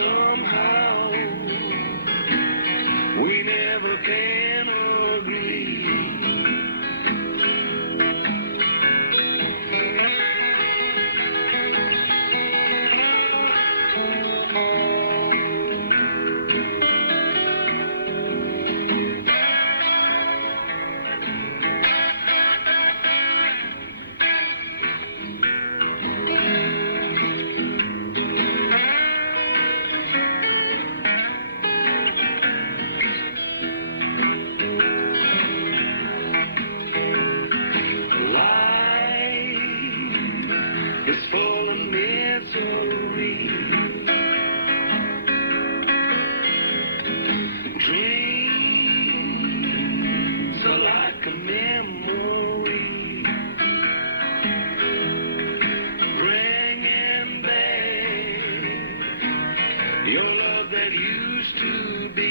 somehow we never can agree. It's full of misery. Dreams are like a memory, bringing back your love that used to be.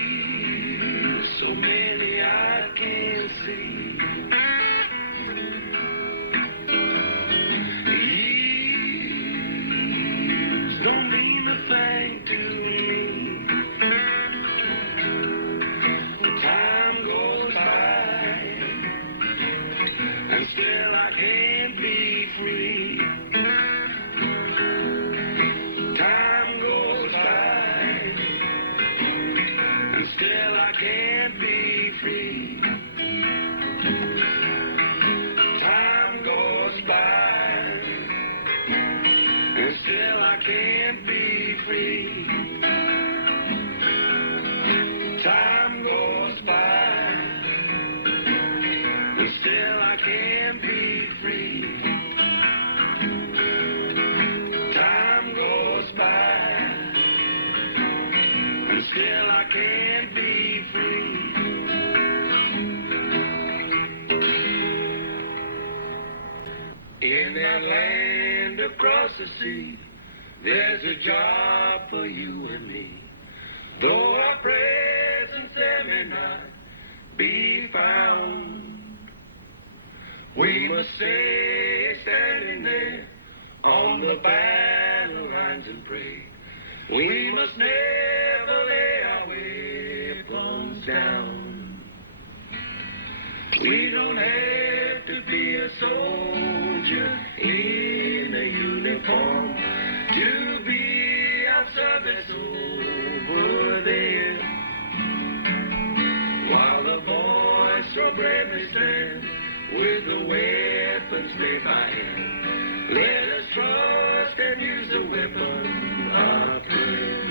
Tears, so many I can't see. Years don't mean a thing to me. Time goes by, and still I can't be free. Time goes by, and still I can't be free. Time goes by, and still I can't be free. Time goes by, and still I can't be free. Time goes by, and still I can't be free. In that land across the sea, there's a job for you and me. Though our presence there may not be found, we must stay standing there on the battle lines and pray. We must never lay our weapons down. We don't have to be a soldier in a uniform to be of service over there. While the boys so bravely stand with the weapons made by hand, let us trust and use the weapon of prayer.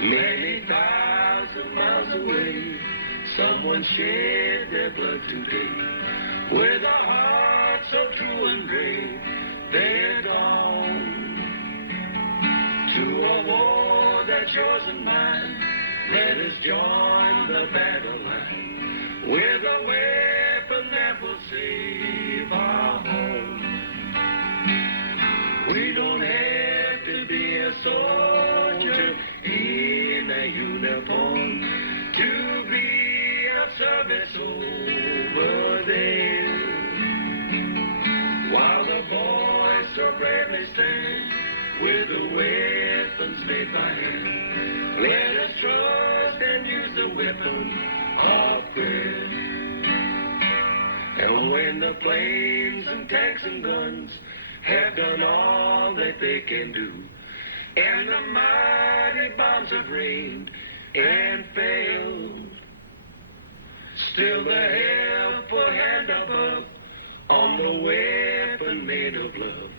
Many thousand miles away, someone shed their blood today. With a heart so true and brave, they're gone to a war that's yours and mine. Let us join the battle line with a weapon that will save our home. We don't have to be a soldier in a uniform to be of service over there. While the boys so bravely stand with the weapons made by hand, let us trust and use the weapon of prayer. And when the planes and tanks and guns have done all that they can do, and the mighty bombs have rained and failed, still the helpful hand above on the weapon made of love,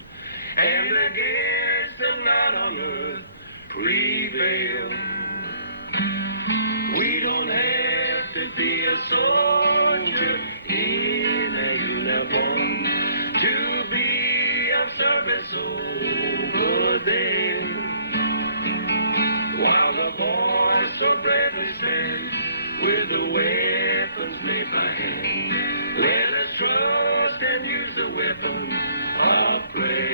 and against the lot on earth prevail. We don't have to be a soldier in a uniform to be of service over there. While the boys so bravely stand with the weapons made by hand, let us trust and use the weapon of prayer.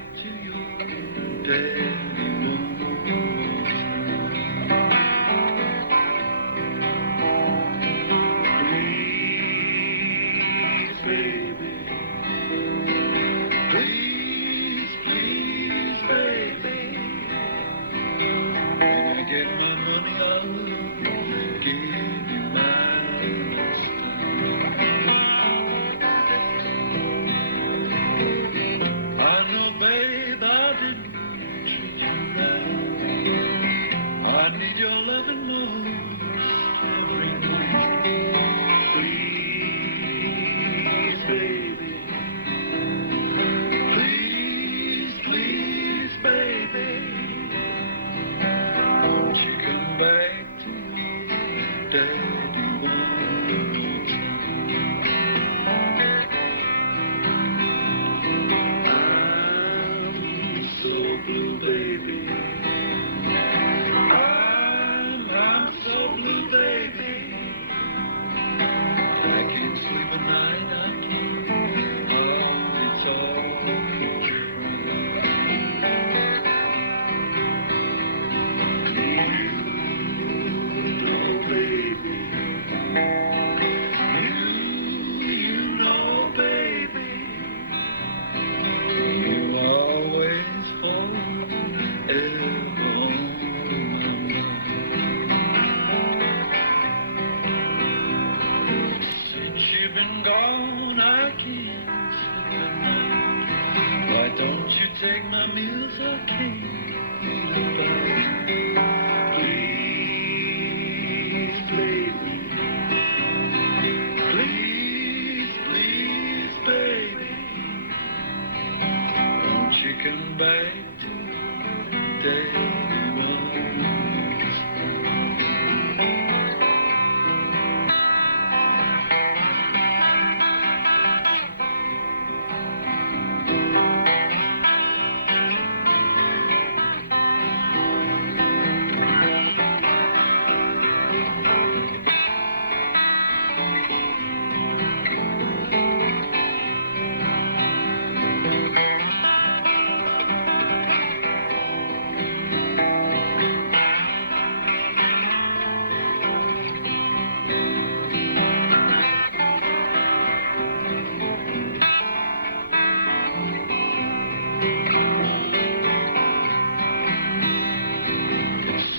back to your daddy one more time. Please, baby. Please, please, baby. When I get my money, I'll give you mine. I know, babe, I didn't treat you right. I need your loving most every night. Please, baby. Please, please, baby. Won't you come back to your daddy one more time? I'm so blue, baby. I'm so blue, baby. I can't sleep at night. I can't. Oh, it's all control. You know, baby, you always forever on my mind. Since you've been gone, I can't sleep at night. Why don't you take my meals? I can't eat a bite. Please, baby. Please, please, baby. Won't you come back to daddy once?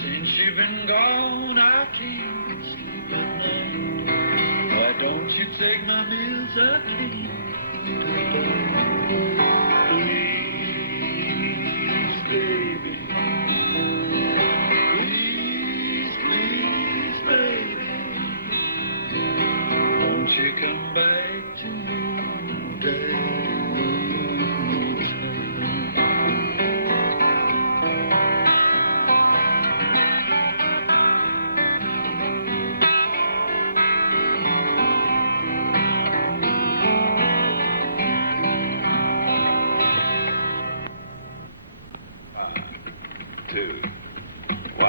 Since you've been gone, I can't sleep at night. Why don't you take my meals? I can't eat a bite. Please, baby. Please, please, baby. Won't you come back to your daddy one more time? Two. 1,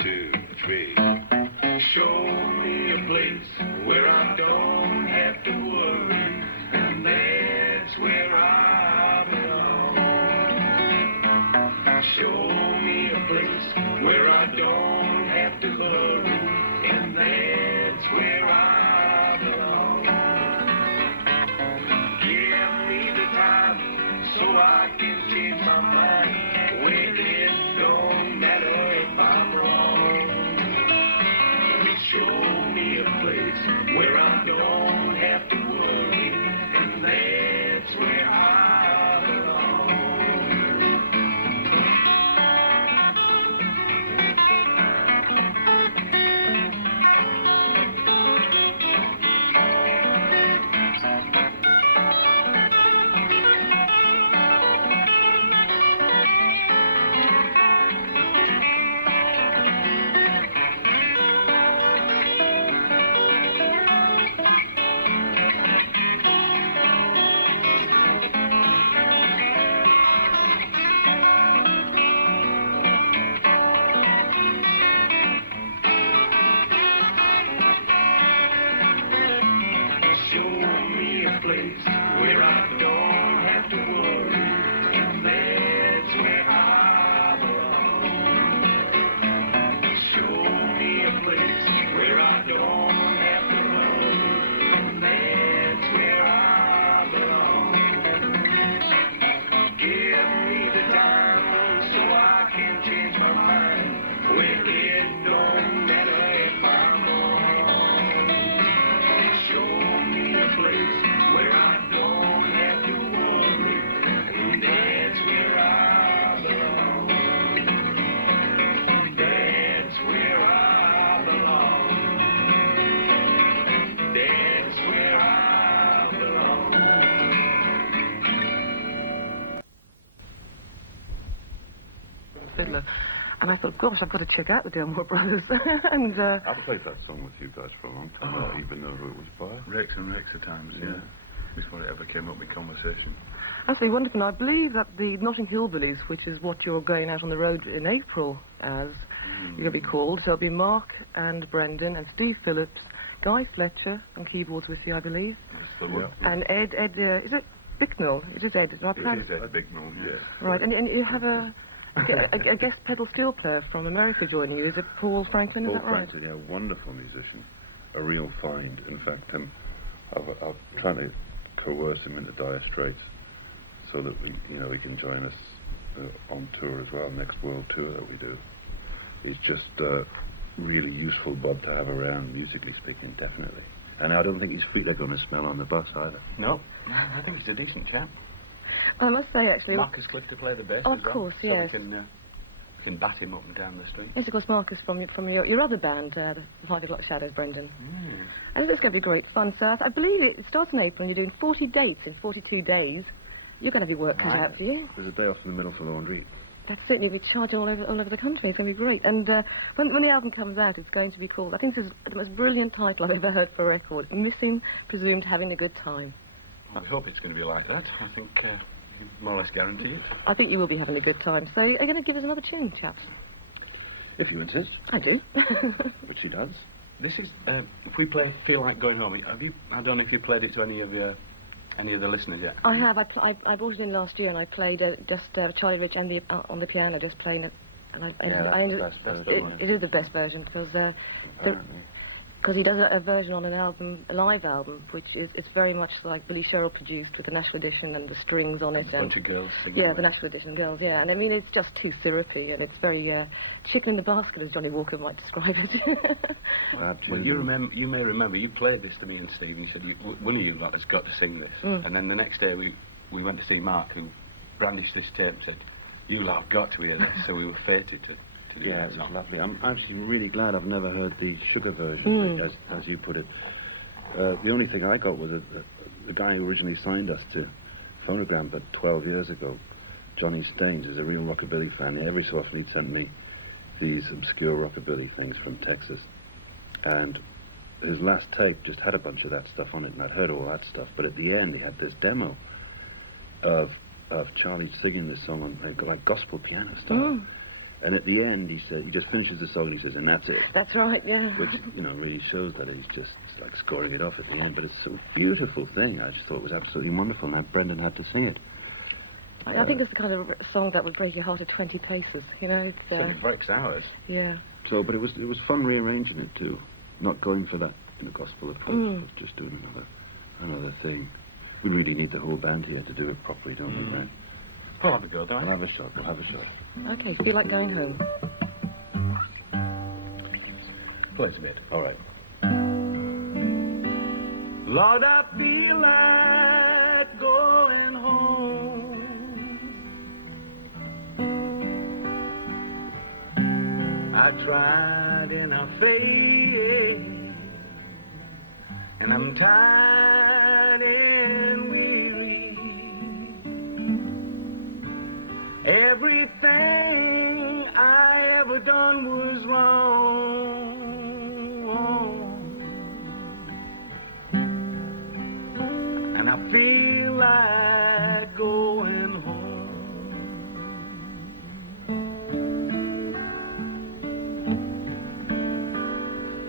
2, 3. Show me a place where I don't have to worry, and that's where I belong. Show me a place where I don't have to hurry, and that's where I belong. Give me the time so I can change my mind when it don't matter if I'm wrong. Show me a place where I don't have to worry, and that's where I belong. fiddler. And I thought, gosh, I've got to check out the Delmore Brothers. And I've played that song with you guys for a long time. I don't even know who it was by. Rex and Rex at times, yeah. Before it ever came up in conversation. Absolutely wonderful. And I believe that the Notting Hillbillies, which is what you're going out on the road in April as, you're going to be called. So it'll be Mark and Brendan and Steve Phillips, Guy Fletcher on keyboards with you, I believe. And Ed, is it Bicknell? Is it Ed? It is Ed Bicknell, yes. Right, and you have a guest pedal steel player from America joining you. Is it Paul Franklin? Is that right? Paul Franklin, yeah, wonderful musician, a real find. In fact, I'm trying to coerce him into Dire Straits so that he can join us on tour as well, next world tour that we do. He's just really useful bud to have around, musically speaking, definitely. And I don't think his feet are going to smell on the bus either. No, I think he's a decent chap. I must say, actually... Marcus Cliff to play the bass Of as well, course, so yes. we can bat him up and down the street. Yes, of course, Marcus, from your other band, the 5 O'Clock Shadows, Brendan. Yes. And it's going to be great fun. So I believe it starts in April and you're doing 40 dates in 42 days. You're going to be work cut out for you. There's a day off in the middle for laundry. That's certainly be charged all over the country. It's going to be great. And when the album comes out, it's going to be called, I think this is the most brilliant title I've ever heard for a record, Missing Presumed Having a Good Time. I hope it's going to be like that. I think more or less guarantee it. I think you will be having a good time. So are you going to give us another tune, chaps? If you insist. I do. Which he does. This is, if we Feel Like Going Home, I don't know if you played it to any of the listeners yet. I have. I brought it in last year and I played just Charlie Rich and on the piano, just playing it. And that's the best version. It is the best version because he does a version on an album, a live album, which it's very much like Billy Sherrill produced with the National Edition and the strings on it. A bunch of girls singing. Yeah, the National Edition girls, yeah. And I mean, it's just too syrupy and it's very chicken in the basket, as Johnny Walker might describe it. Well, you may remember, you played this to me and Steve, and you said, one of you lot has got to sing this. And then the next day we went to see Mark, who brandished this tape and said, you lot have got to hear this. So we were fated to do Yeah, that it's song. lovely. I'm actually really glad I've never heard the sugar version, as you put it. The only thing I got was the guy who originally signed us to Phonogram but 12 years ago, Johnny Staines, is a real rockabilly fan. Every so often he'd send me these obscure rockabilly things from Texas. And his last tape just had a bunch of that stuff on it, and I'd heard all that stuff. But at the end, he had this demo of Charlie singing this song on like gospel piano style. And at the end, he just finishes the song, he says, and that's it. That's right, yeah. Which, really shows that he's just like scoring it off at the end. But it's a beautiful thing. I just thought it was absolutely wonderful, and Brendan had to sing it. I think it's the kind of song that would break your heart at 20 paces, It's, It breaks ours. Yeah. So, but it was fun rearranging it too. Not going for that in the gospel, of course, but just doing another thing. We really need the whole band here to do it properly, don't we, Frank? We'll have a go, don't we? We'll have a shot. Okay, Feel Like Going Home. Play a bit. All right. Lord, I feel like going home. I tried and I failed, and I'm tired and weary. Everything I ever done was wrong. And I feel like going home.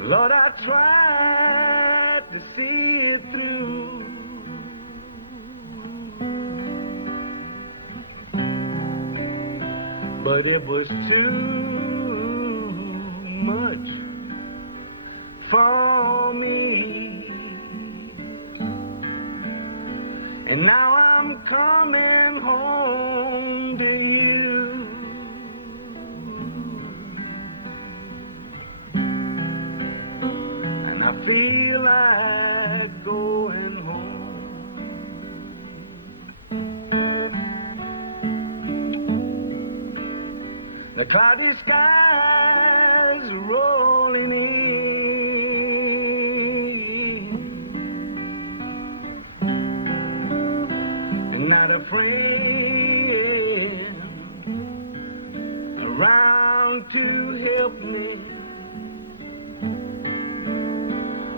Lord, I tried to see it through, but it was too much for me. And now I'm coming home to you. And I feel like going home. The cloudy skies are rolling in. Not a friend around come to help me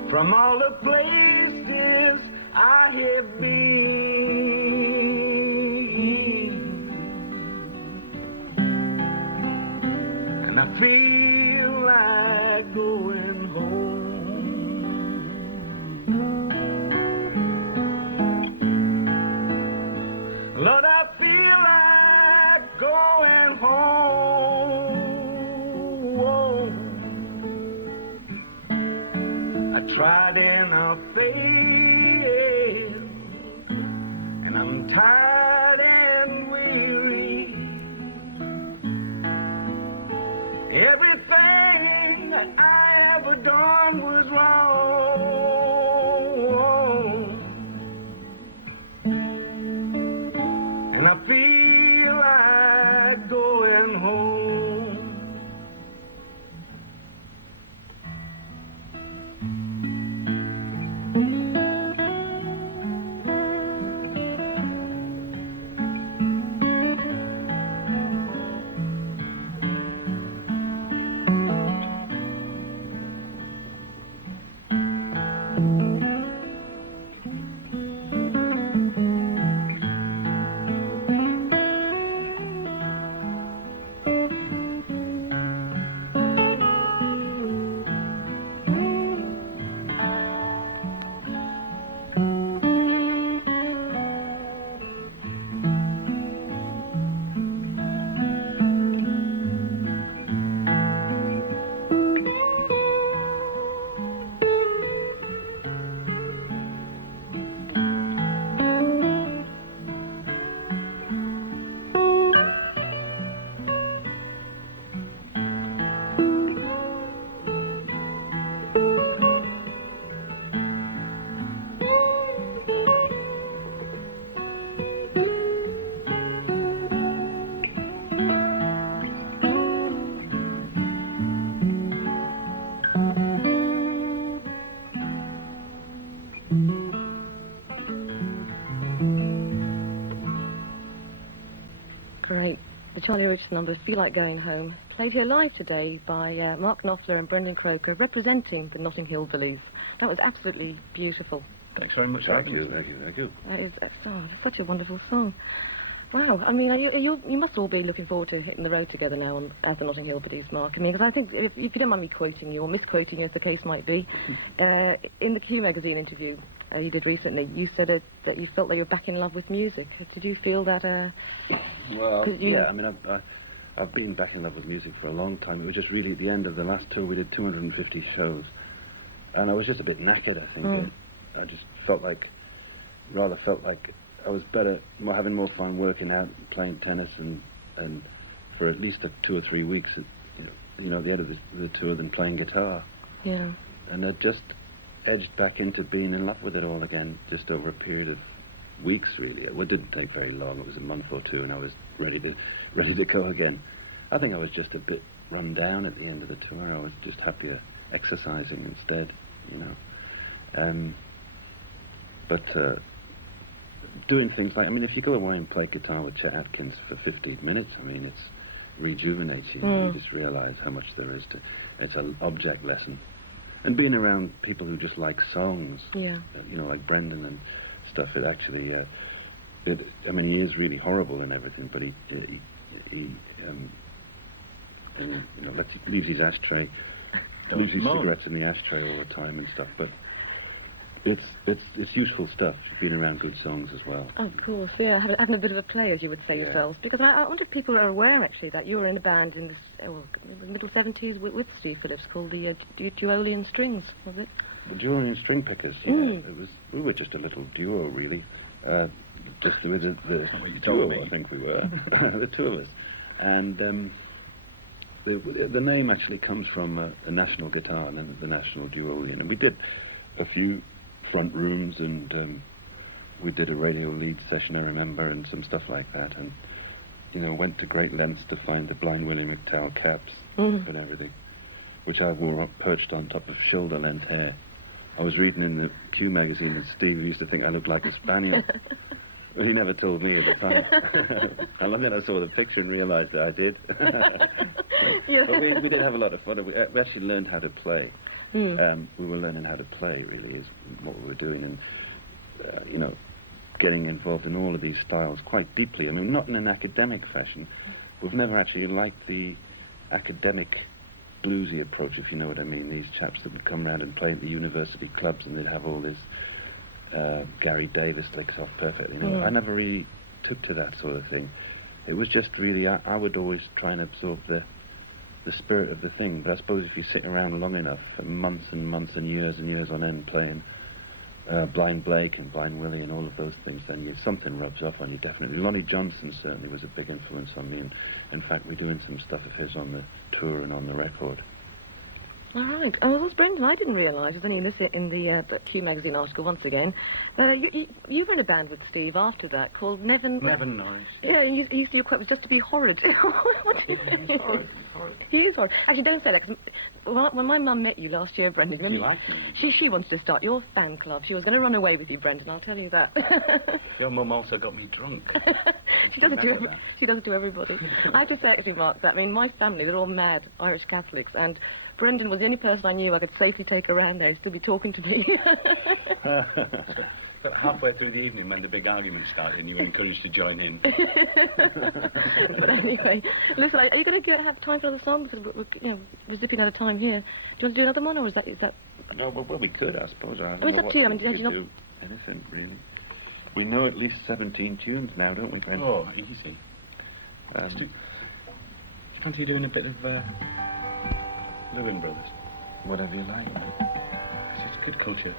from all the places I have been, and I feel like going home. Lord, I feel like going home. I tried and I failed, and I'm tired and weary. Everything I ever done was wrong, and I feel like going home. Great. The Charlie Rich number, Feel Like Going Home, played here live today by Mark Knopfler and Brendan Croker, representing the Notting Hill Blues. That was absolutely beautiful. Thanks very much. Thank you, thank you, thank you. That is it's such a wonderful song. Wow. I mean, you must all be looking forward to hitting the road together now as the Notting Hill Blues, Mark. I mean, because I think, if you don't mind me quoting you, or misquoting you as the case might be, in the Q magazine interview you did recently, you said that you felt that you were back in love with music. Did you feel that? Well, yeah, I mean, I've been back in love with music for a long time. It was just really at the end of the last tour, we did 250 shows, and I was just a bit knackered, I think. I just felt like I was better, having more fun working out, playing tennis, and for at least 2 or 3 weeks, at the end of the tour, than playing guitar. Yeah. And I just edged back into being in love with it all again, just over a period of weeks, really. It didn't take very long. It was a month or two, and I was ready to go again. I think I was just a bit run down at the end of the tour. I was just happier exercising instead, But doing things like, I mean, if you go away and play guitar with Chet Atkins for 15 minutes, I mean, it rejuvenates you. You just realise how much there is to. It's an object lesson. And being around people who just like songs, like Brendan and stuff, it actually, I mean, he is really horrible and everything, but he leaves his ashtray, leaves his cigarettes in the ashtray all the time and stuff, but it's useful stuff, being around good songs as well. Of course, yeah, having a bit of a play, as you would say yourself. Because I wonder if people are aware, actually, that you were in a band in the middle 70s with Steve Phillips called the Duolian Strings, was it? The Duolian String Pickers, yeah. We were just a little duo, really. Just with the duo, I think we were, the two of us. And the name actually comes from a national guitar and the national Duolian. And we did a few front rooms, and we did a radio lead session, I remember, and some stuff like that, and went to great lengths to find the Blind Willie McTowell caps and everything, which I wore up perched on top of shoulder-length hair. I was reading in the Q magazine that Steve used to think I looked like a spaniel. He never told me at the time. And then I saw the picture and realised that I did. Yeah. But we did have a lot of fun. We actually learned how to play. We were learning how to play, really, is what we were doing, and you know, getting involved in all of these styles quite deeply. I mean, not in an academic fashion. We've never actually liked the academic bluesy approach, if you know what I mean. These chaps that would come around and play at the university clubs, and they'd have all this Gary Davis licks off perfectly. You know, I never really took to that sort of thing. It was just really, I would always try and absorb the spirit of the thing. But I suppose if you sit around long enough, for months and months and years on end playing Blind Blake and Blind Willie and all of those things, then something rubs off on you, definitely. Lonnie Johnson certainly was a big influence on me, and in fact we're doing some stuff of his on the tour and on the record. All right. Oh, well, Brendan, I didn't realise, I was only listening in the Q magazine article once again, you were in a band with Steve after that called Nevin Norris. Yeah, he used to look quite, just to be horrid. What do you think? He's horrid. He is horrid. Actually, don't say that, 'cause when my mum met you last year, Brendan, You liked him? she wanted to start your fan club. She was going to run away with you, Brendan, I'll tell you that. Your mum also got me drunk. She does it to everybody. I have to say, actually, Mark, that, I mean, my family, they're all mad Irish Catholics, and Brendan was the only person I knew I could safely take around there and still be talking to me. But halfway through the evening, when the big argument started, and you were encouraged to join in. But anyway, listen, are you going to have time for another song? Because we're zipping out of time here. Do you want to do another one, or is that... No, well, we could, I suppose. I mean, it's up to you. I mean, did you not... do anything, really. We know at least 17 tunes now, don't we, Brendan? Oh, easy. Fancy doing a bit of Living Brothers? Whatever you like. It's just good culture.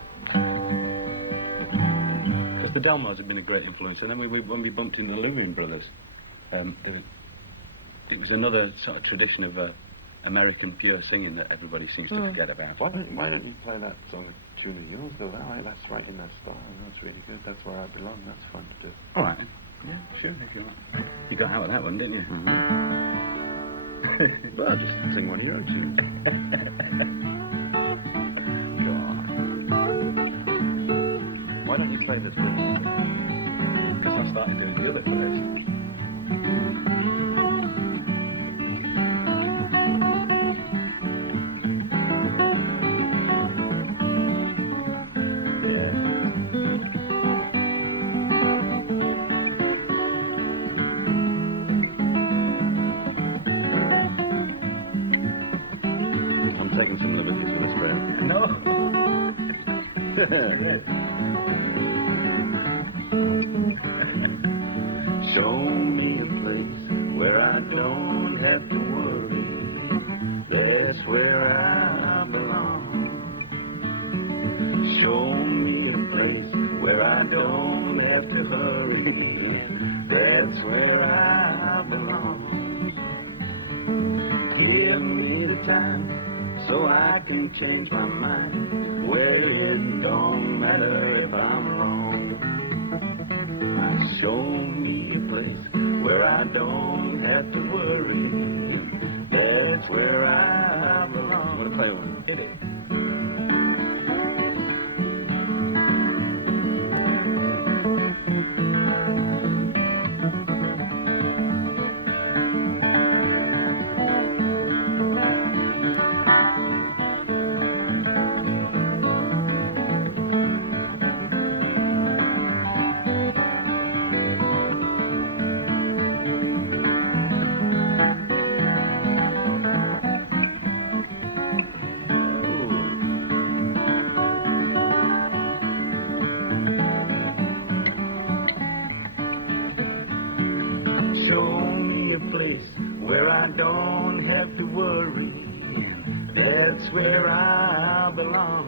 Because the Delmos have been a great influence, and then when we bumped into the Living Brothers, it was another sort of tradition of American pure singing that everybody seems to forget about. Why don't you play that song, a tune of yours, though? That's right in that style. That's really good. That's where I belong. That's fun to do. All right. Yeah, sure, if you want. You got out of that one, didn't you? Well, just sing one of your own tunes. Go on. Why don't you play this first? Because I started doing the other first. Show me a place where I don't have to worry. That's where I belong. Show me a place where I don't have to hurry. That's where I belong. Give me the time so I can change my mind. Where it don't matter if I'm wrong. Show me a place where I don't have to worry. That's where I belong. You want to play one? Hit it. Where I don't have to worry, that's where I belong.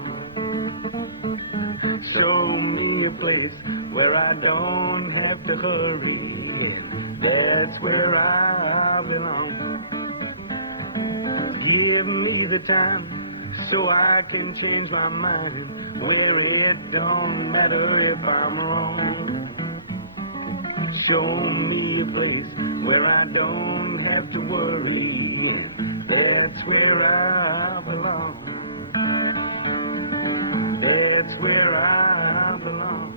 Show me a place where I don't have to hurry, that's where I belong. Give me the time so I can change my mind, where it don't matter if I'm wrong. Show me a place where I don't have to worry. That's where I belong. That's where I belong.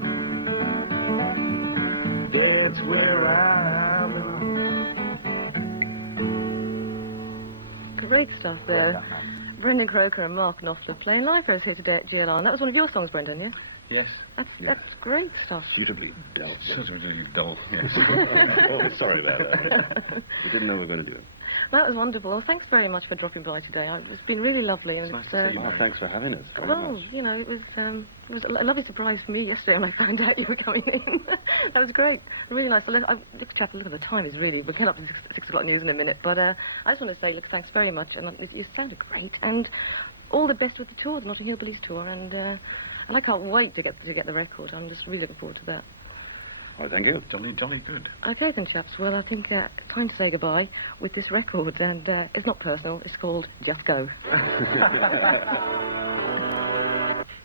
That's where I belong. great stuff there. Brendan Croker and Mark Knopfler playing live for us here today at GLR. And that was one of your songs, Brendan, yeah? Yes. That's great stuff. Suitably dull. Suitably dull, yes. Oh, sorry about that. We didn't know we were going to do it. That was wonderful. Well, thanks very much for dropping by today. It's been really lovely. And It's nice to see you. Thanks for having us. very well, much. you know, it was a lovely surprise for me yesterday when I found out you were coming in. That was great. Really nice. Look at the time is really, we'll get up to 6 o'clock news in a minute, but I just want to say, look, thanks very much, and you sounded great, and all the best with the tour, the Notting Hill Billies tour, and I can't wait to get the record. I'm just really looking forward to that. Oh, thank you. Jolly good. Okay then, chaps, well, I think time to say goodbye with this record, and it's not personal, it's called Just Go.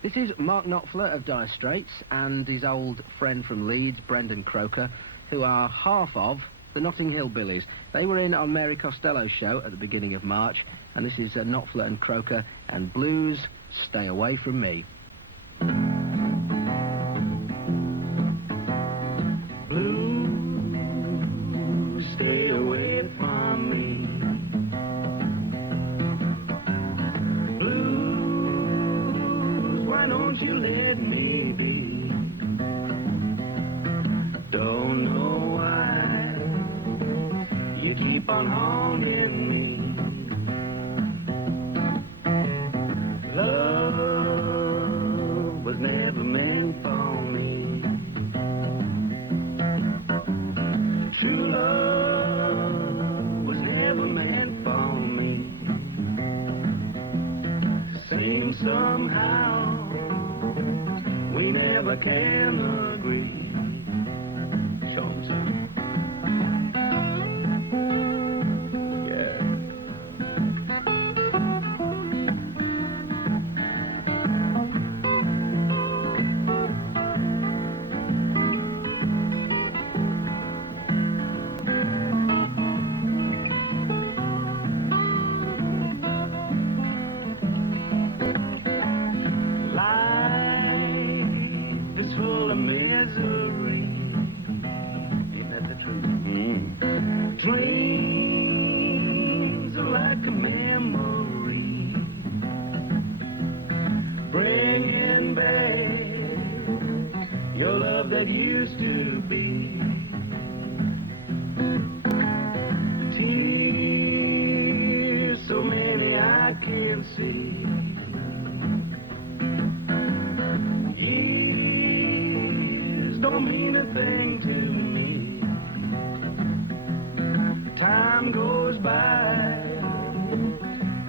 This is Mark Knopfler of Dire Straits and his old friend from Leeds, Brendan Croker, who are half of the Notting Hill Billies. They were in on Mary Costello's show at the beginning of March, and this is Knopfler and Croker and Blues, Stay Away From Me. Blues, stay away from me. Blues, why don't you let me be? Don't know why you keep on haunting me. Love was never meant for me. True love was never meant for me. Seems somehow we never can agree. Yeah. Life is full of misery. Ain't that the truth? Dreams are like a memory, bringing back your love that used to be. Tears, so many I can see. Years don't mean a thing to me. Time goes by,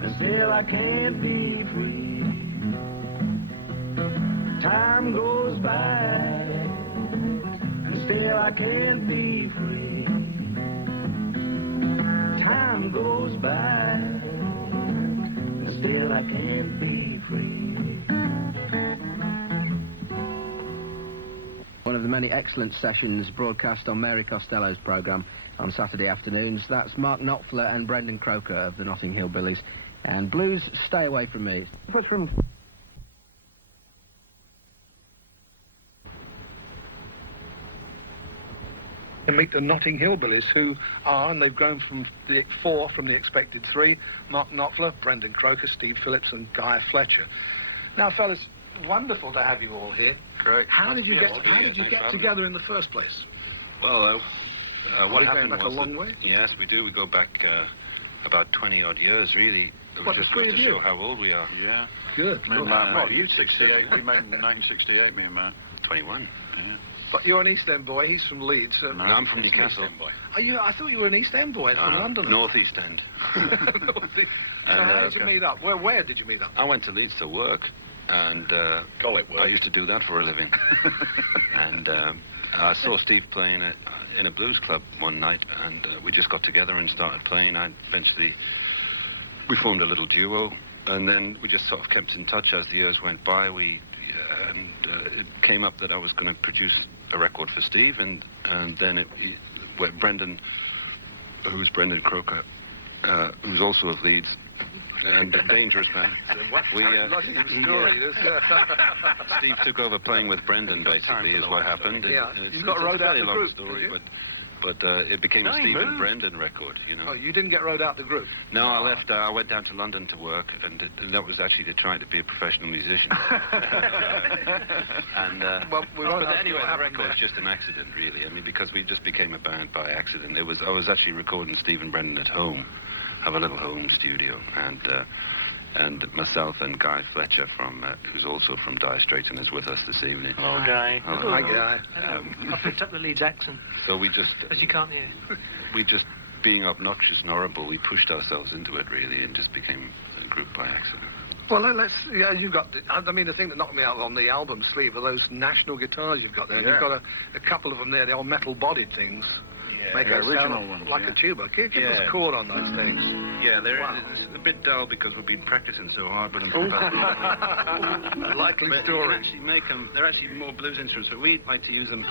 and still I can't be free. Time goes by, and still I can't be free. Time goes by, and still I can't be free. One of the many excellent sessions broadcast on Mary Costello's programme on Saturday afternoons. That's Mark Knopfler and Brendan Croker of the Notting Hill Billies. And Blues, Stay Away From Me. And meet the Notting Hill Billies, who are, and they've grown from the 4 from the expected 3, Mark Knopfler, Brendan Croker, Steve Phillips and Guy Fletcher. Now, fellas, wonderful to have you all here. Great. How did you get together in the first place? Well, what we going happened back a was long that- way? Yes, we do. We go back about 20-odd years, really. What, Just the three goes of to you? show how old we are. Yeah. Good. Me Good. and Mark Well, you met in 68. We met in 1968, me and Mark. 21. Yeah. But you're an East End boy, he's from Leeds. No, I'm from Newcastle. Are you? I thought you were an East End boy from London. North East End. So how did you meet up? Where did you meet up? I went to Leeds to work, and Call it work. I used to do that for a living. And I saw Steve playing in a blues club one night, and we just got together and started playing. We formed a little duo, and then we just sort of kept in touch as the years went by. It came up that I was going to produce a record for Steve, and then Brendan, who's Brendan Croker, who's also of Leeds, and a dangerous man. Steve took over playing with Brendan, basically, is what happened. Yeah. It's You got a rode out fairly the long group, story, did you? but But it became a Steve and Brendan record, you know. Oh, you didn't get rowed out the group? No, I left. I went down to London to work, and that was actually to try to be a professional musician. And well, we won't but anyway, the record's just an accident, really. I mean, because we just became a band by accident. I was actually recording Steve and Brendan at home, have a little home studio, and myself and Guy Fletcher who's also from Dire Straits and is with us this evening. Hello, Guy. Hi, Guy. I picked up the Leeds accent. So we just, as you can't hear. We just, being obnoxious and horrible, we pushed ourselves into it really, and just became a group by accident. Well, you've got, I mean, the thing that knocked me out on the album sleeve are those National guitars you've got there. Yeah. You've got a couple of them there, the old metal-bodied things. Make it original sound ones, like a tuba. Give us a chord on those things. Yeah, it's a bit dull because we've been practicing so hard, but Likely you story. can actually make them, they're actually more blues instruments, but we like to use them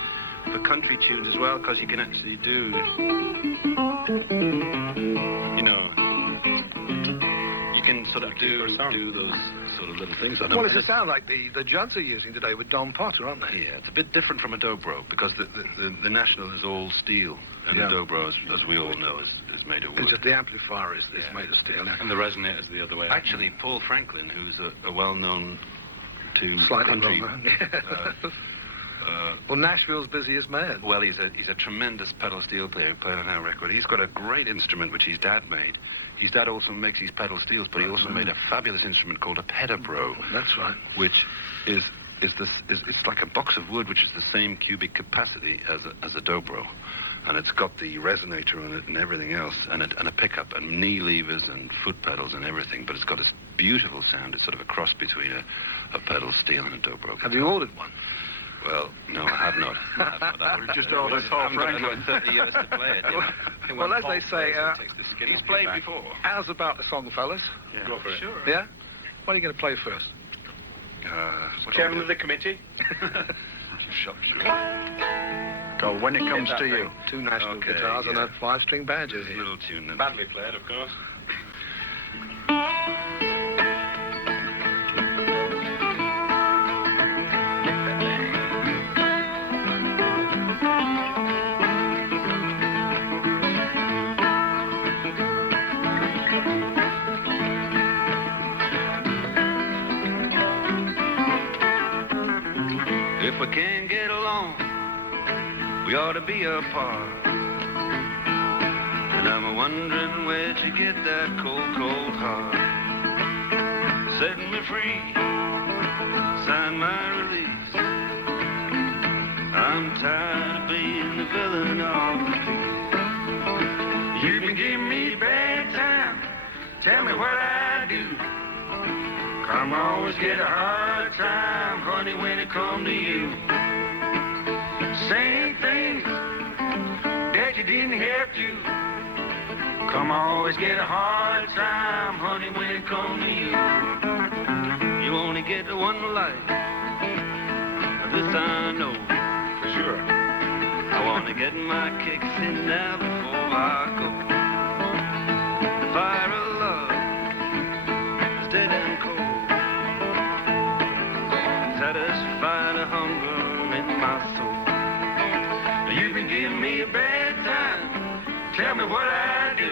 for country tunes as well, because you can actually do, you know, you can sort of do those sort of little things on them. Well, it's a sound like the Judds are using today with Don Potter, aren't they? Yeah, it's a bit different from a dobro, because the National is all steel, and the dobro, as we all know, is made of wood. It's just the amplifier is made of steel. Yeah. And the resonator's the other way. Actually, Paul Franklin, who's a well-known to Slightly country... wrong, well, Nashville's busy as mad. Well, he's a tremendous pedal steel player who played on our record. He's got a great instrument which his dad made. His dad also makes these pedal steels, but he also made a fabulous instrument called a pedabro. That's right. Which is it's like a box of wood which is the same cubic capacity as a dobro, and it's got the resonator on it and everything else, and a pickup and knee levers and foot pedals and everything. But it's got this beautiful sound. It's sort of a cross between a pedal steel and a dobro. Have you ordered one? Well, no, I have not. We've just ordered Paul Franklin. 30 years to play it, you know. Well, as they say, He's played before. how's about the song, fellas? Yeah. Go for it. Sure. Yeah? What are you going to play first? Chairman of the committee. Sure. Go When It Comes to You. Two National Okay, guitars and yeah. a 5-string banjo Just a here. little tune then. Badly played, of course. If we can't get along, we ought to be apart. And I'm wondering where'd you get that cold, cold heart? Setting me free, sign my release. I'm tired of being the villain of the piece. You've been giving me bad time, tell me what I do. I'm always get a hard time, honey, when it come to you. Saying things that you didn't have to. Come always get a hard time, honey, when it come to you. You only get one life, this I know for sure. I want to get my kicks in now before I go. The fire of love is dead and cold. Satisfy the hunger in my soul. You've been giving me a bad time, tell me what I do.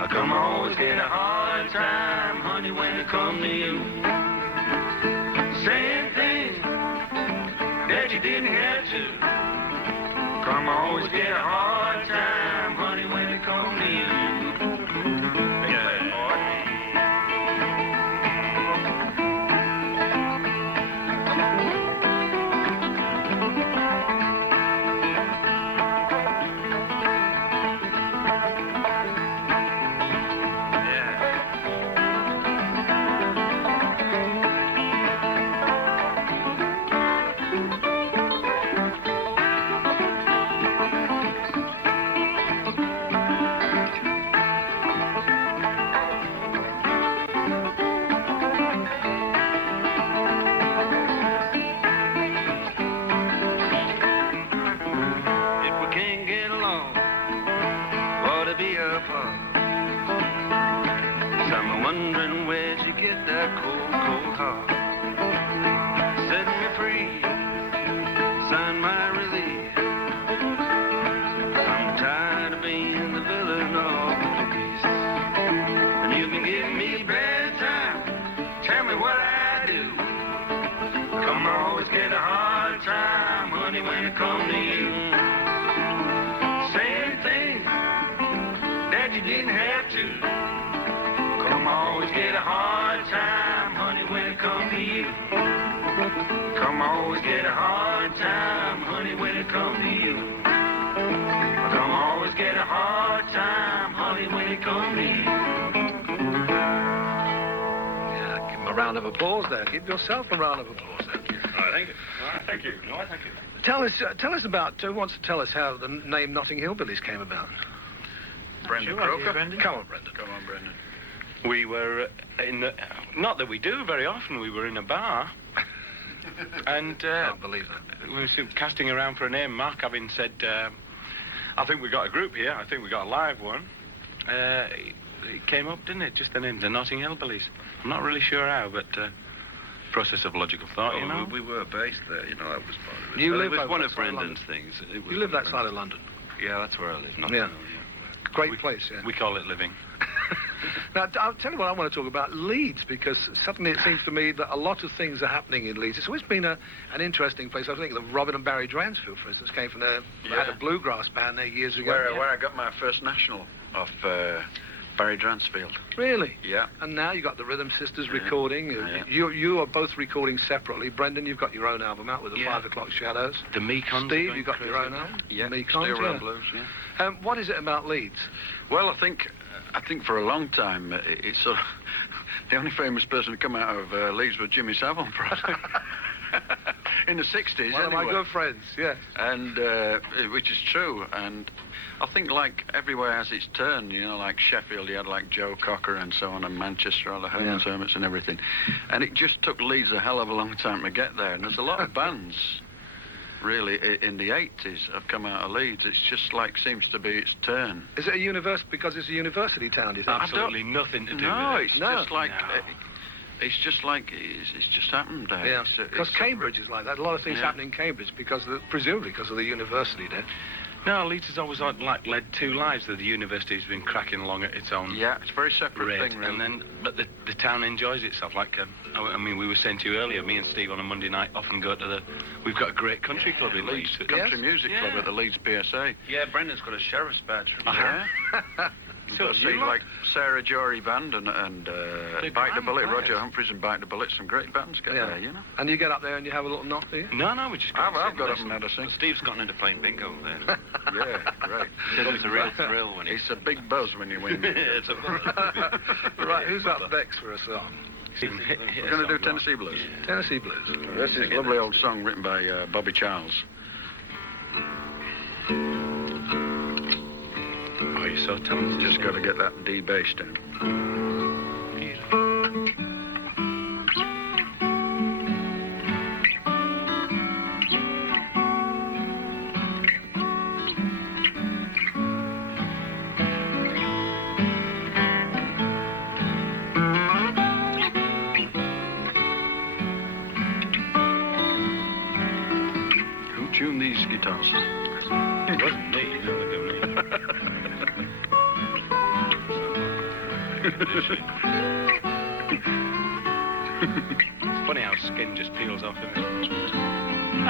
How come I always get a hard time, honey, when it come to you? Saying things that you didn't have to. Come I always get a hard time, honey, when it come to you. Wondering where'd you get that cold, cold heart? Set me free, sign my release. glad you didn't have to. Come always get a hard time, honey, when it comes to you. Come always get a hard time, honey, when it comes to you. Come always get a hard time, honey, when it comes to you. Yeah, give him a round of applause there. Give yourself a round of applause there. Thank you. Thank you. No, thank you. Tell us about, who wants to tell us how the name Notting Hillbillies came about? Brendan Sure, Croker. Brendan. Come on, Brendan. Come on, Brendan. We were in the... Not that we do very often, we were in a bar. And Can't believe that. we were casting around for a name. Mark having said, I think we got a group here, I think we got a live one. It came up, didn't it? Just the name, the Notting Hillbillies. I'm not really sure how, but process of logical thought, you know. We were based there, you know, that was part of it. You Well, live it was over one that of side of Brendan's London. things. It was You live one that of side of Brendan's- London. Yeah, that's where I live. Not Yeah. Great place, yeah. We call it living. Now, I'll tell you what I want to talk about, Leeds, because suddenly it seems to me that a lot of things are happening in Leeds. It's always been an interesting place. I think the Robin and Barry Dransfield, for instance, came from there. They had a bluegrass band there years ago. Where I got my first national off Barry Dransfield. Really? Yeah. And now you got the Rhythm Sisters Yeah. recording. Yeah. You are both recording separately. Brendan, you've got your own album out with the Yeah. 5 O'Clock Shadows. The Mekons. Steve, you've got your own album. Yeah. Mekons, Steel Round yeah. Blues, yeah. What is it about Leeds? Well, I think for a long time, it's sort of... The only famous person to come out of Leeds was Jimmy Savile, probably. In the 60s, One of my anyway. good friends, yes. And which is true, and I think like everywhere has its turn, you know, like Sheffield, you had like Joe Cocker and so on, and Manchester, all the Herman's Hermits and everything, and it just took Leeds a hell of a long time to get there. And there's a lot of bands, really, in the 80s have come out of Leeds. It's just like seems to be its turn. Is it a university because it's a university town? Do you think? Absolutely nothing to do No, with it. it's just like. No. It's just like it's just happened there. Yeah, It's- because it's- Cambridge is like that. A lot of things Yeah. happen in Cambridge because, presumably, because of the university there. No, Leeds has always like led two lives. That the university has been cracking along at its own Yeah, it's a very separate rate, thing, really. and then but the town enjoys itself. Like I mean, we were saying to you earlier, me and Steve on a Monday night often go to we've got a great country club in Leeds. Country Music Club Yeah. at the Leeds PSA. Yeah, Brendan's got a sheriff's badge from Yeah. So So you like Sarah Jory Band and They Bite the band Bullet, players. Roger Humphreys and Bite the Bullet, some great bands get there, you know. And you get up there and you have a little knock, do you? No, we just I've sing got up listen. and had a sing. Steve's gotten into playing bingo there. Yeah, great. It's a real thrill when It's a big buzz when you win. it's a Right, who's up next for a song? We're going to do Tennessee Blues. Tennessee Blues. This is a lovely old song written by Bobby Charles. Oh, you're so talented. Just got to get that D bass down. Who tuned these guitars? It wasn't me, you know, It's funny how skin just peels off of it.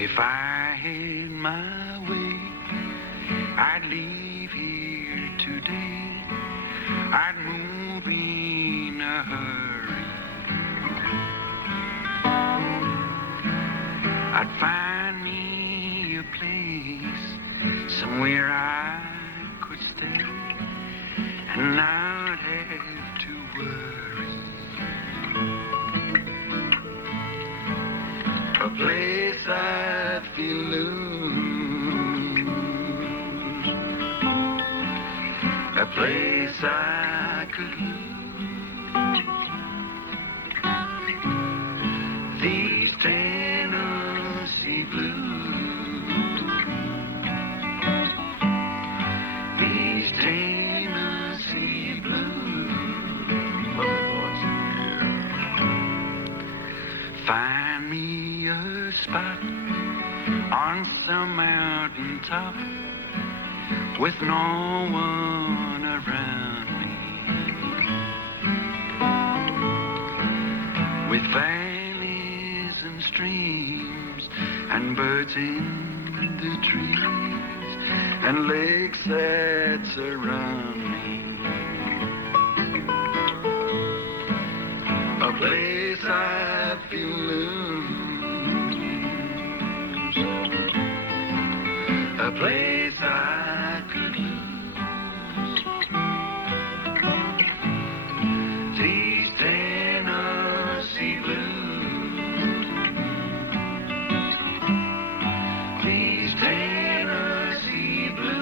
If I had my way, I'd leave here today. I'd move in a hurry. I'd find me a place somewhere I could stay, and not have to worry. A place I'd feel loose, a place I could lose. These Tennessee blues, these Tennessee blues. Find me a spot on some mountain top with no one around me, with valleys and streams and birds in the trees and lakes that surround me, a place I feel loose, a place I could lose. These Tennessee blues, these Tennessee blues.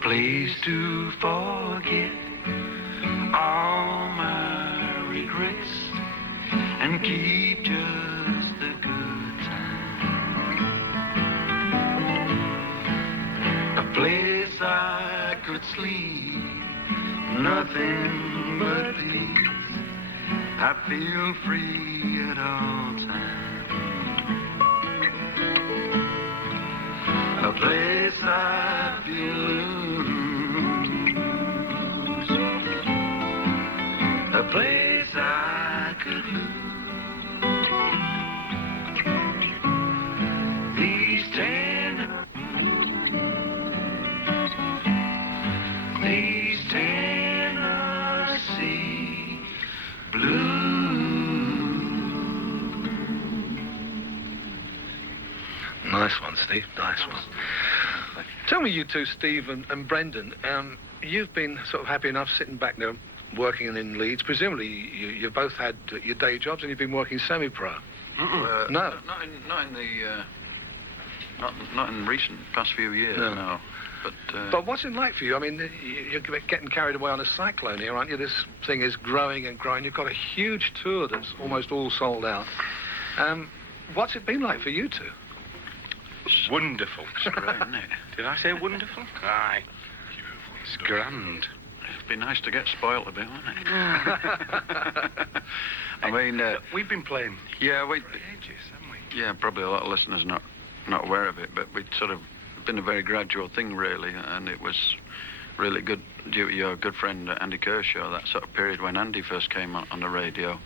Place to forget all my regrets and keep just the good time. A place I could sleep, nothing but peace. I feel free at all times. A place I feel loose, a place I could lose. These Tennessee blues. Nice one, Steve. Nice one. Tell me, you two, Steve and Brendan, you've been sort of happy enough sitting back there working in Leeds. Presumably, you both had your day jobs and you've been working semi-pro. No. Not in recent past few years. No. But what's it like for you? I mean, you're getting carried away on a cyclone here, aren't you? This thing is growing and growing. You've got a huge tour that's almost all sold out. What's it been like for you two? Wonderful. It's great, isn't it? Did I say wonderful? Aye. It's grand. It'd be nice to get spoilt a bit, wouldn't it? I mean... we've been playing yeah, for ages, haven't we? Yeah, probably a lot of listeners not aware of it, but we'd sort of been a very gradual thing, really, and it was really good due to your good friend Andy Kershaw, that sort of period when Andy first came on the radio,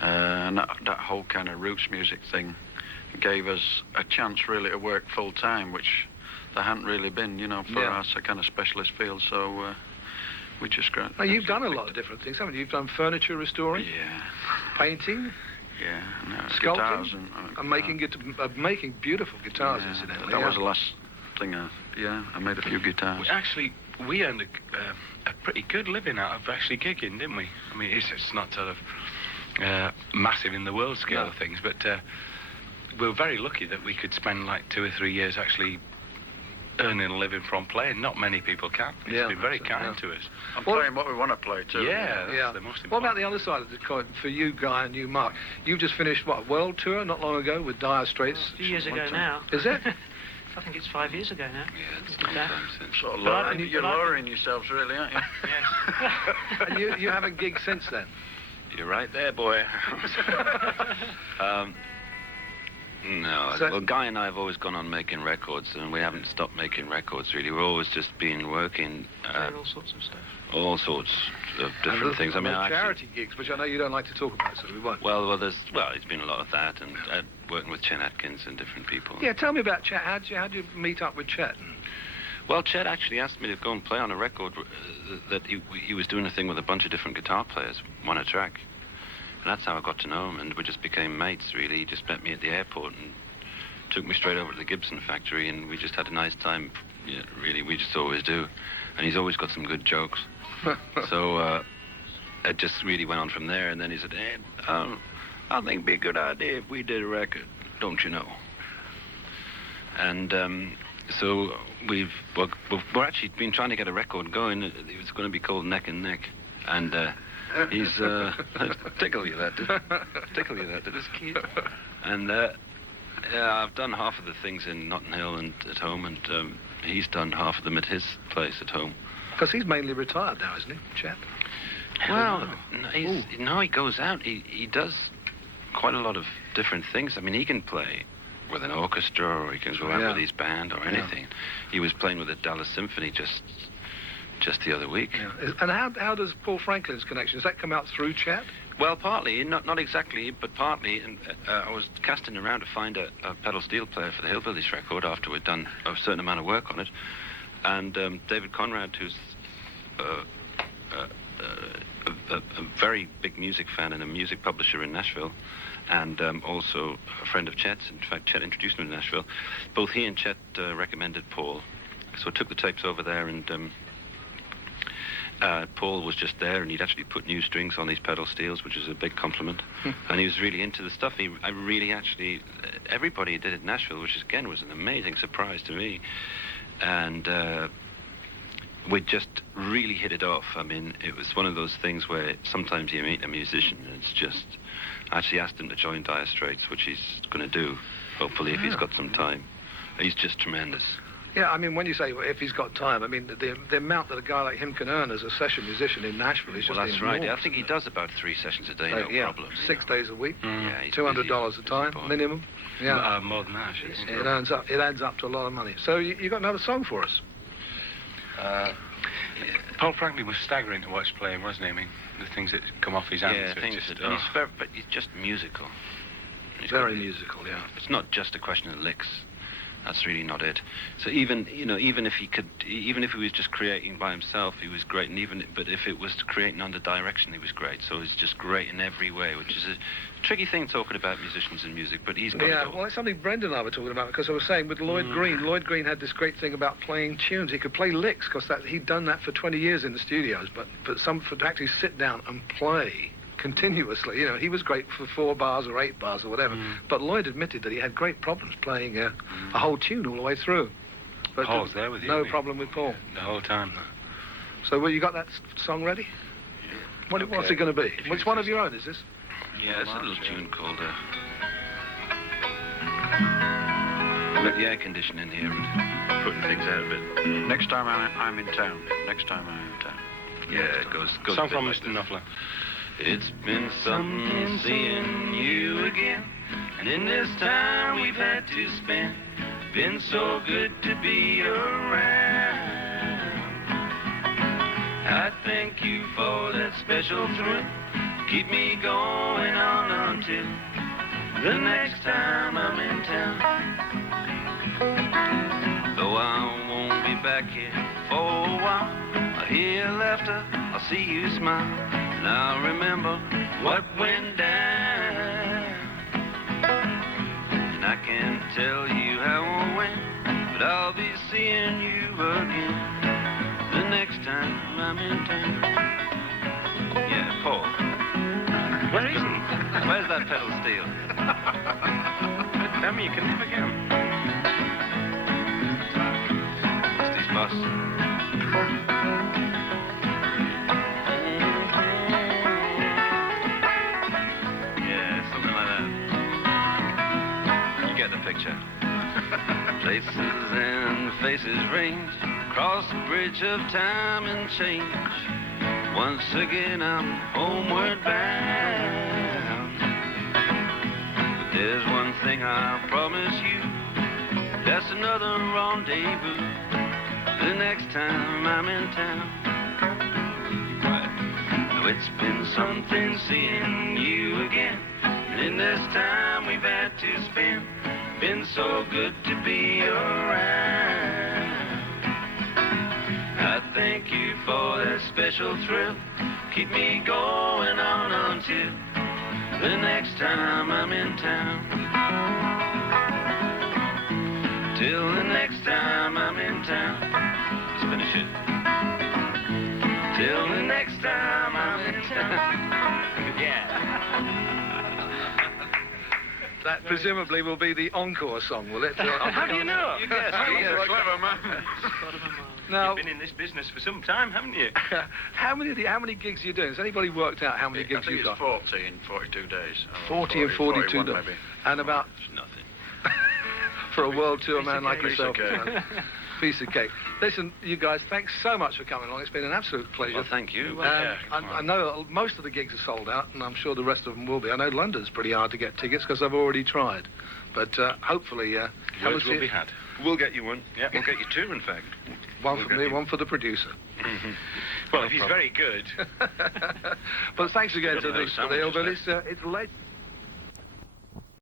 and that whole kind of roots music thing gave us a chance really to work full time, which there hadn't really been, for us, a kind of specialist field. So we just great. Now, you've done a lot of different things, haven't you? You've done furniture restoring, painting, sculpting, guitars, and making beautiful guitars. Incidentally, that was the last thing. I made a few guitars. We earned a pretty good living out of actually gigging, didn't we? I mean, it's not sort of massive in the world scale of things, but we were very lucky that we could spend like 2 or 3 years actually earning a living from playing. Not many people can. It's been very kind to us. I'm playing what we want to play too. That's the most important. What about the other side of the coin for you, Guy, and you, Mark? You've just finished, a world tour not long ago with Dire Straits? A few years ago now. Is it? I think it's 5 years ago now. Yeah, it's sort of lowering, you're lowering yourselves, really, aren't you? Yes. And you haven't gigged since then? You're right there, boy. No, So- well, Guy and I have always gone on making records, and we haven't stopped making records, really. We've always just been working Playing all sorts of stuff. all sorts of different things. I mean, and I charity gigs, which I know you don't like to talk about, so we won't. well, it's been a lot of that, and working with Chet Atkins and different people. Yeah, tell me about Chet. How'd you meet up with Chet? Well, Chet actually asked me to go and play on a record that he was doing a thing with a bunch of different guitar players, one a track. And that's how I got to know him, and we just became mates, really. He just met me at the airport and took me straight over to the Gibson factory, and we just had a nice time. Yeah, really, we just always do. And he's always got some good jokes. So it just really went on from there, and then he said, hey, I think it'd be a good idea if we did a record, don't you know? And so we're actually been trying to get a record going. It was going to be called Neck and Neck. And he's tickle you that did this kid. And yeah, I've done half of the things in Notting Hill and at home, and he's done half of them at his place at home. Because he's mainly retired now, isn't he, Chet? Well, no, he goes out. He does quite a lot of different things. I mean, he can play with an orchestra, or he can go out with his band, or anything. He was playing with the Dallas Symphony just the other week. Yeah. And how does Paul Franklin's connection, does that come out through Chet? Well, partly, not exactly, but partly. And I was casting around to find a pedal steel player for the Hillbillies record after we'd done a certain amount of work on it. And David Conrad, who's a very big music fan and a music publisher in Nashville, and also a friend of Chet's. In fact, Chet introduced him to Nashville. Both he and Chet recommended Paul. So I took the tapes over there, and Paul was just there, and he'd actually put new strings on these pedal steels, which is a big compliment. And he was really into the stuff. Everybody did it in Nashville, which again was an amazing surprise to me. And we just really hit it off. I mean, it was one of those things where sometimes you meet a musician, and it's just... I actually asked him to join Dire Straits, which he's going to do, hopefully, if he's got some time. He's just tremendous. Yeah, I mean, when you say if he's got time, I mean, the amount that a guy like him can earn as a session musician in Nashville is just Well, that's right. enormous. I think he does about 3 sessions a day, no problem. 6 days a week, Yeah, he's $200 a time, minimum. Yeah, More than that, actually. it adds up to a lot of money. So you got another song for us? Paul Franklin was staggering to watch playing, wasn't he? I mean, the things that come off his hands. Yeah, were things just, that, but he's just musical. Very musical, yeah. It's not just a question of licks. That's really not it. So even if he was just creating by himself, he was great. But if it was creating under direction, he was great. So he's just great in every way, which is a tricky thing talking about musicians and music. But he's got it all. Well, it's something Brendan and I were talking about, because I was saying with Lloyd Green. Lloyd Green had this great thing about playing tunes. He could play licks, because he'd done that for 20 years in the studios. But to actually sit down and play continuously, he was great for 4 bars or 8 bars or whatever. But Lloyd admitted that he had great problems playing a whole tune all the way through. But Paul's there with you. No problem with Paul. The whole time. So, well, you got that song ready? Yeah. What's it going to be? Which one of your own is this? Yeah, it's a little tune called... Let the air conditioning here and putting things out a bit. Next time I'm in town. Next time I'm in town. Yeah, it goes Song a bit from like Mr. this. Knopfler. It's been something seeing you again, and in this time we've had to spend, been so good to be around. I thank you for that special thrill, keep me going on until the next time I'm in town. Though I won't be back here for a while, I hear laughter, I'll see you smile. And I'll remember what went down. And I can't tell you how it went, but I'll be seeing you again the next time I'm in town. Yeah, Paul. Where is he? Where's that pedal steel? Damn, you can never get him. What's his boss? Picture. Places and faces range across the bridge of time and change. Once again I'm homeward bound. But there's one thing thing I promise you, that's another rendezvous the next time I'm in town. Now it's been something seeing you again, and in this time we've had to spend, been so good to be around. I thank you for that special thrill, keep me going on until the next time I'm in town. Till the next time I'm in town. Let's finish it. Till the next time I'm in town. Yeah. That presumably will be the encore song, will it? How do you know? You guessed. You're a clever man. Now, You've been in this business for some time, haven't you? how many gigs are you doing? Has anybody worked out how many gigs I think you've it's got? 40 in 42 days. 40 and 42 41 days. maybe. And about, It's nothing. for a world tour man like Piece yourself, of cake. you know, piece of cake. Listen, you guys, thanks so much for coming along. It's been an absolute pleasure. Well, thank you. I know most of the gigs are sold out, and I'm sure the rest of them will be. I know London's pretty hard to get tickets because I've already tried. But hopefully, come Words and will see be it. had. We'll get you one. Yeah, we'll get you two, in fact. One We'll for get me, you. one for the producer. Well, if he's very good. But thanks again to Got the those sandwiches Hillbillies. It's late.